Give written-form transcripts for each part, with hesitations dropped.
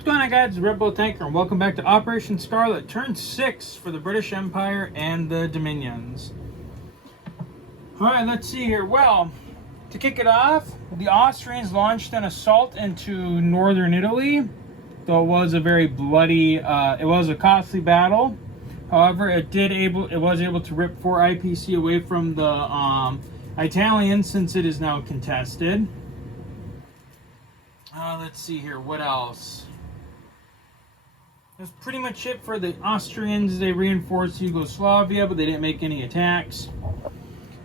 What's going on, guys? It's Red Bull Tanker, and welcome back to Operation Scarlett, turn 6 for the British Empire and the Dominions. Alright, let's see here. Well, to kick it off, the Austrians launched an assault into northern Italy, though it was a very bloody, it was a costly battle. However, it was able to rip 4 IPC away from the Italians, since it is now contested. Let's see here, what else? That's pretty much it for the Austrians. They reinforced Yugoslavia, but they didn't make any attacks.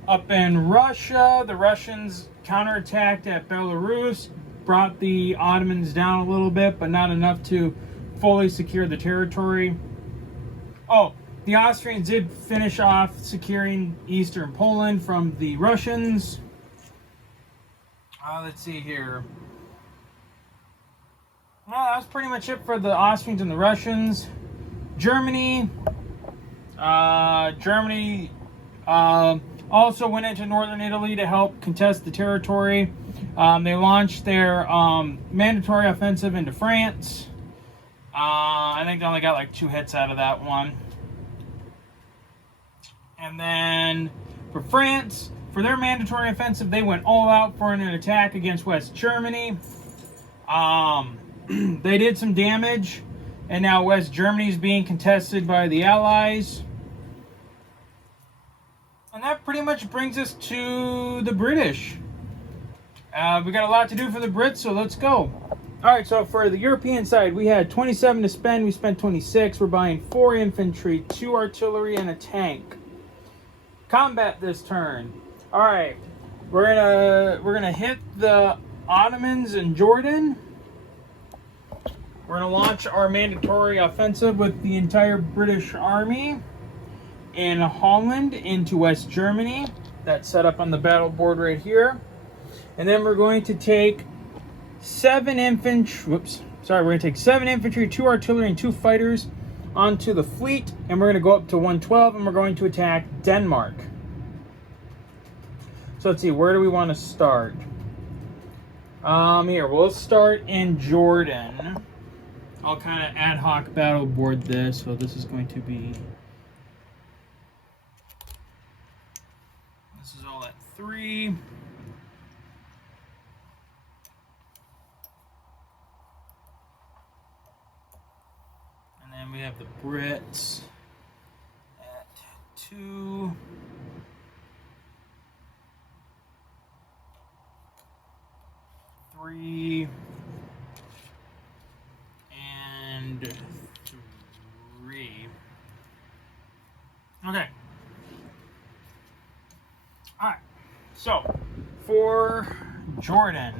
Up in Russia, the Russians counterattacked at Belarus, brought the Ottomans down a little bit, but not enough to fully secure the territory. Oh, the Austrians did finish off securing eastern Poland from the Russians. Let's see here. Well, that's pretty much it for the Austrians and the Russians. Germany also went into northern Italy to help contest the territory. They launched their mandatory offensive into France. I think they only got like 2 hits out of that one. And then for France, for their mandatory offensive, they went all out for an attack against West Germany. They did some damage, and now West Germany is being contested by the Allies. And that pretty much brings us to the British. We got a lot to do for the Brits, so let's go. Alright, so for the European side, we had 27 to spend. We spent 26. We're buying 4 infantry, 2 artillery, and a tank. Combat this turn. Alright, we're gonna hit the Ottomans in Jordan. We're going to launch our mandatory offensive with the entire British Army in Holland into West Germany. That's set up on the battle board right here. And then we're going to take 7 infantry, we're going to take 7 infantry, 2 artillery, and 2 fighters onto the fleet. And we're going to go up to 112, and we're going to attack Denmark. So let's see, where do we want to start? Here, we'll start in Jordan. I'll kind of ad hoc battle board this, so this is going to be... This is all at 3. And then we have the Brits at 2. Three. And 3. Okay. Alright. So, for Jordan.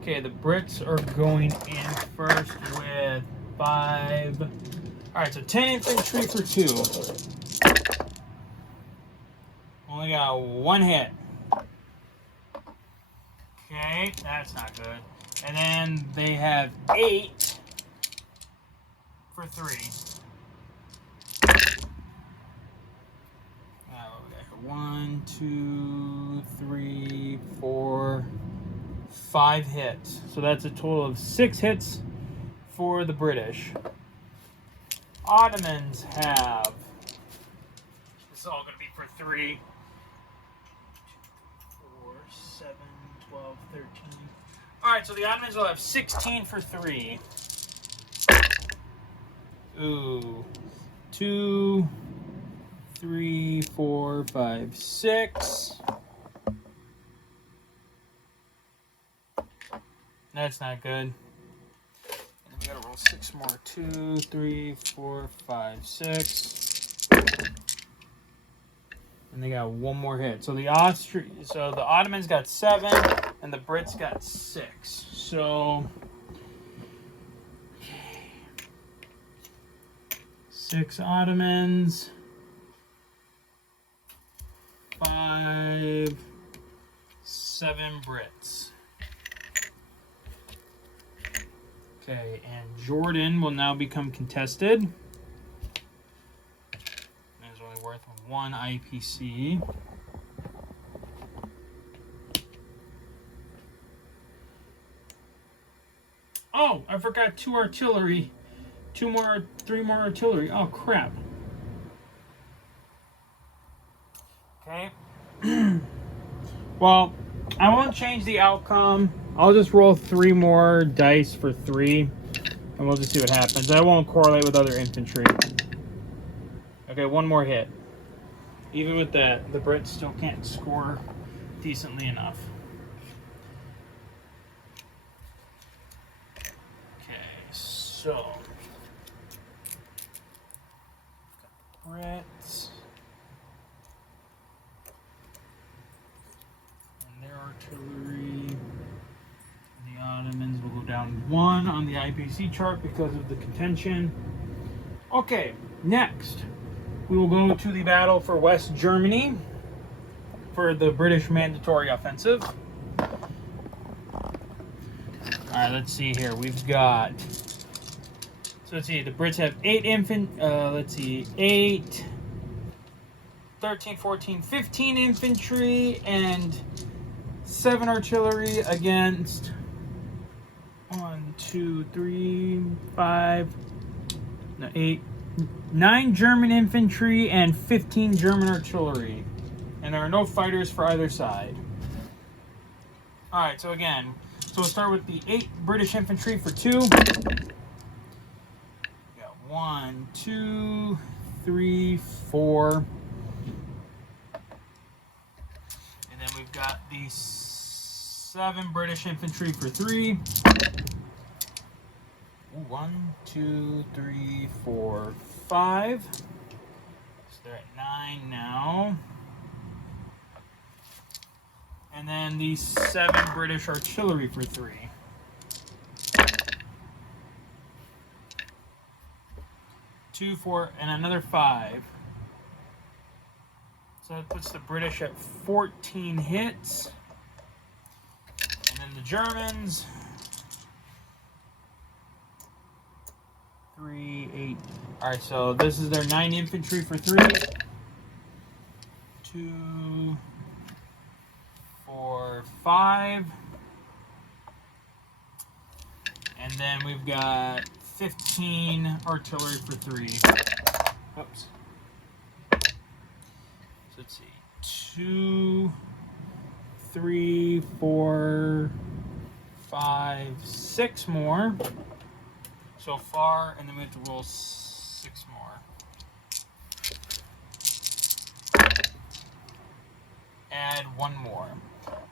Okay, the Brits are going in first with 5. Alright, so 10 infantry for 2. Only got 1 hit. Okay, that's not good. And then they have 8 for 3. Now we got 1, 2, 3, 4, 5 hits. So that's a total of 6 hits for the British. Ottomans have, this is all going to be for 3. 4, 7, 12, 13. Alright, so the Ottomans will have 16 for 3. Ooh. 2, 3, 4, 5, 6. That's not good. And then we gotta roll 6 more. 2, 3, 4, 5, 6. And they got 1 more hit. So the Ottomans got 7, and the Brits got 6. So 6 Ottomans, 5, 7 Brits. Okay, and Jordan will now become contested. It's only worth 1 IPC. Oh, I forgot 2 artillery. 3 more artillery. Oh, crap. Okay. Well, I won't change the outcome. I'll just roll 3 more dice for 3, and we'll just see what happens. I won't correlate with other infantry. Okay, 1 more hit. Even with that, the Brits still can't score decently enough. Okay, so Brits and their artillery. The Ottomans will go down 1 on the IPC chart because of the contention. Okay, next we will go to the battle for West Germany for the British mandatory offensive. Alright, let's see here. We've got, so let's see, the Brits have 8 8, 13, 14, 15 infantry and 7 artillery against 1, 2, 3, 5, no, 8, 9 German infantry and 15 German artillery. And there are no fighters for either side. Alright, so again, so we'll start with the 8 British infantry for 2. We got 1, 2, 3, 4. And then we've got the 7 British infantry for 3. 1, 2, 3, 4, 5. So they're at 9 now. And then the 7 British artillery for 3. 2, 4, and another 5. So that puts the British at 14 hits. And then the Germans, 3, 8. Alright, so this is their 9 infantry for 3. 2, 4, 5. And then we've got 15 artillery for 3. Oops. So let's see. 2, 3, 4, 5, 6 more so far, and then we have to roll 6 more. Add 1 more.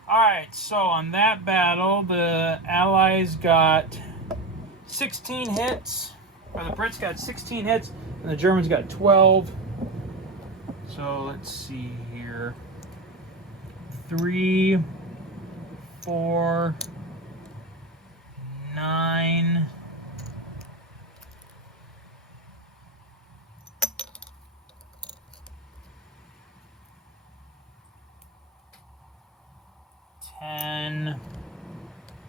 Alright, so on that battle, the Allies got 16 hits, or the Brits got 16 hits, and the Germans got 12. So let's see here. 3, 4, 9.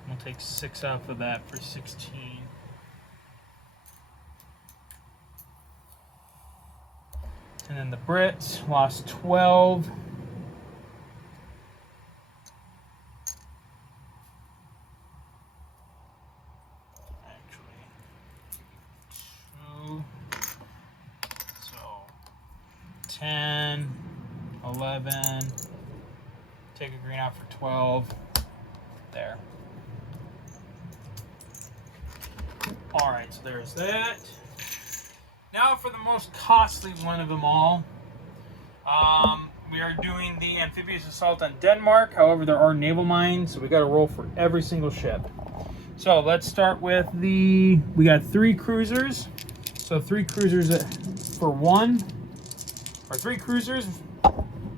We'll take 6 off of that for 16. And then the Brits lost 12. Actually, 2. So 10, 11. Take a green out for 12. There. Alright, so there's that. Now for the most costly one of them all. We are doing the amphibious assault on Denmark. However, there are naval mines, so we got to roll for every single ship. So let's start with we got 3 cruisers. So 3 cruisers for 1. Or 3 cruisers.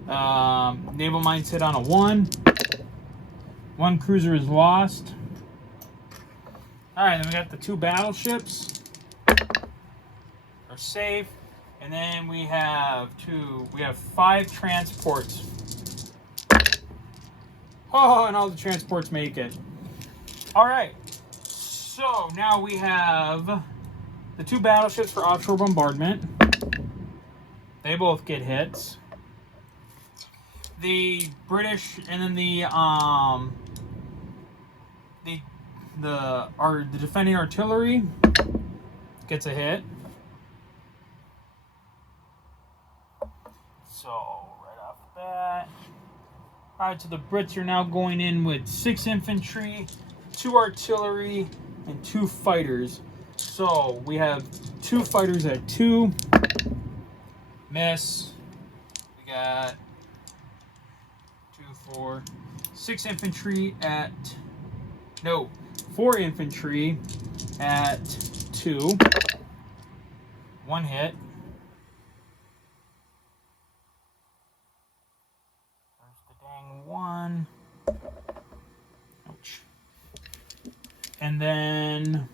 Naval mines hit on a 1. 1 cruiser is lost. Alright, then we got the 2 battleships. Are safe. And then we have 5 transports. Oh, and all the transports make it. Alright. So now we have the 2 battleships for offshore bombardment. They both get hits. The British, and then the the defending artillery gets a hit. So right off the bat. Alright, so the Brits are now going in with 6 infantry, 2 artillery, and 2 fighters. So we have 2 fighters at 2. Miss. We got 2, 4, 6 infantry at... No, 4 infantry at 2. 1 hit. There's the dang 1. Ouch. And then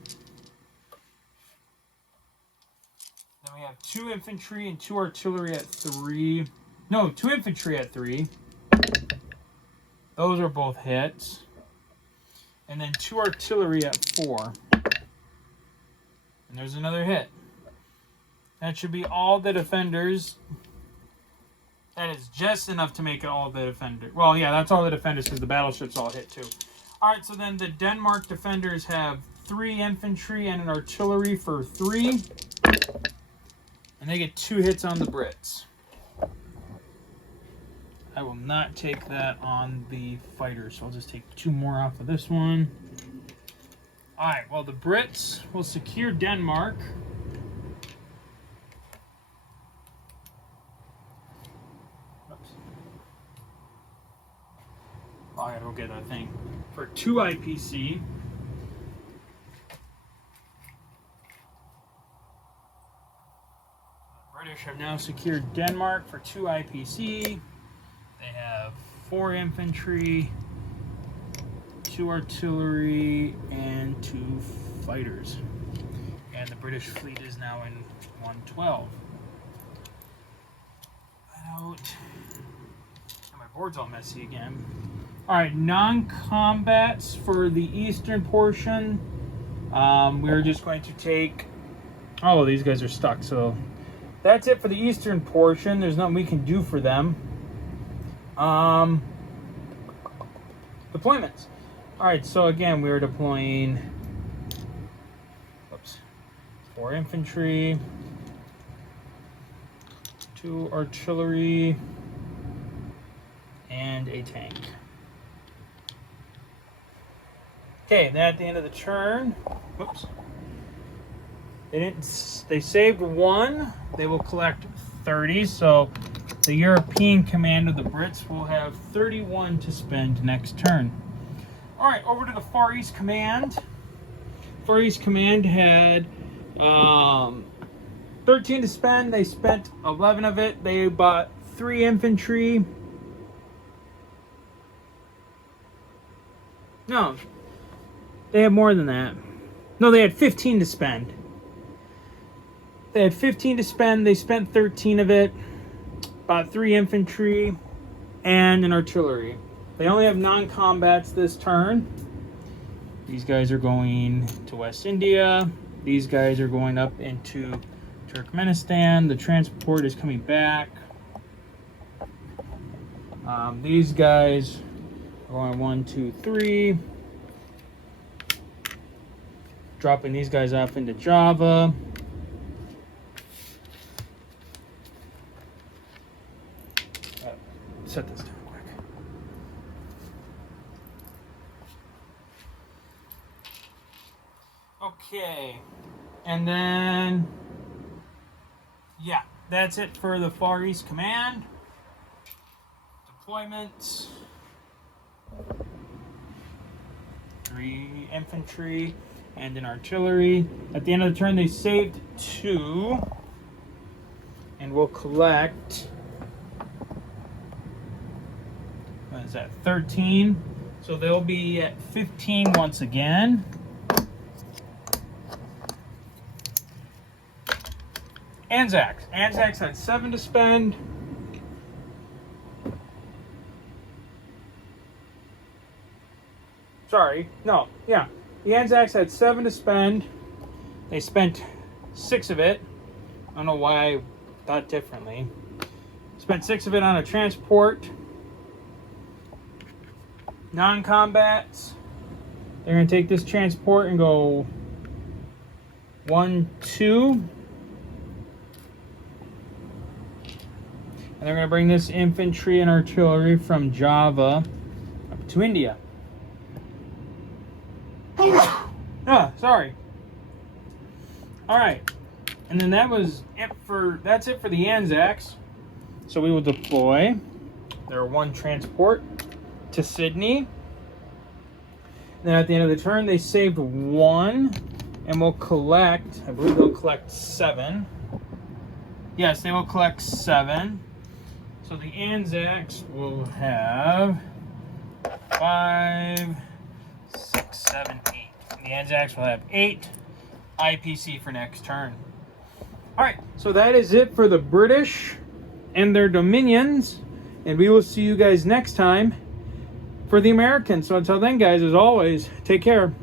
we have 2 infantry and 2 artillery at 3. No, 2 infantry at 3. Those are both hits. And then 2 artillery at 4. And there's another hit. That should be all the defenders. That is just enough to make it all the defenders. Well, yeah, that's all the defenders because the battleships all hit too. Alright, so then the Denmark defenders have 3 infantry and an artillery for 3. And they get 2 hits on the Brits. I will not take that on the fighter, so I'll just take 2 more off of this one. Alright, well, the Brits will secure Denmark. Oops. Oh, I gotta go get that thing. For 2 IPC. The British have now secured Denmark for 2 IPC. They have 4 infantry, 2 artillery, and 2 fighters. And the British fleet is now in 112. Out. And my board's all messy again. Alright, non-combats for the eastern portion. We're just going to take... Oh, these guys are stuck, so... That's it for the eastern portion. There's nothing we can do for them. Deployments. Alright, so again, we're deploying 4 infantry, 2 artillery, and a tank. Okay, then at the end of the turn, whoops, they saved 1. They will collect 30, so the European command of the Brits will have 31 to spend next turn. Alright, over to the Far East Command. Far East Command had 13 to spend. They spent 11 of it. They bought 3 infantry. No, they had more than that. No, they had 15 to spend. They had 15 to spend. They spent 13 of it. Bought 3 infantry and an artillery. They only have non-combats this turn. These guys are going to West India. These guys are going up into Turkmenistan. The transport is coming back. These guys are going 1, 2, 3. Dropping these guys off into Java. Set this down quick. Okay, and then yeah, that's it for the Far East Command. Deployments. 3 infantry and an artillery. At the end of the turn, they saved 2, and we'll collect. What is that? 13. So they'll be at 15 once again. Anzacs. Anzacs had 7 to spend. Sorry. No. Yeah. The Anzacs had 7 to spend. They spent 6 of it. I don't know why I thought differently. Spent 6 of it on a transport. Non-combats. They're going to take this transport and go 1, 2. And they're going to bring this infantry and artillery from Java up to India. Sorry. All right. And then that's it for the Anzacs. So we will deploy their 1 transport to Sydney. Then at the end of the turn, they saved 1, and we'll collect, I believe they'll collect 7. Yes, they will collect 7. So the Anzacs will have 5, 6, 7, 8. The Anzacs will have 8 IPC for next turn. Alright, so that is it for the British and their dominions. And we will see you guys next time for the Americans. So until then, guys, as always, take care.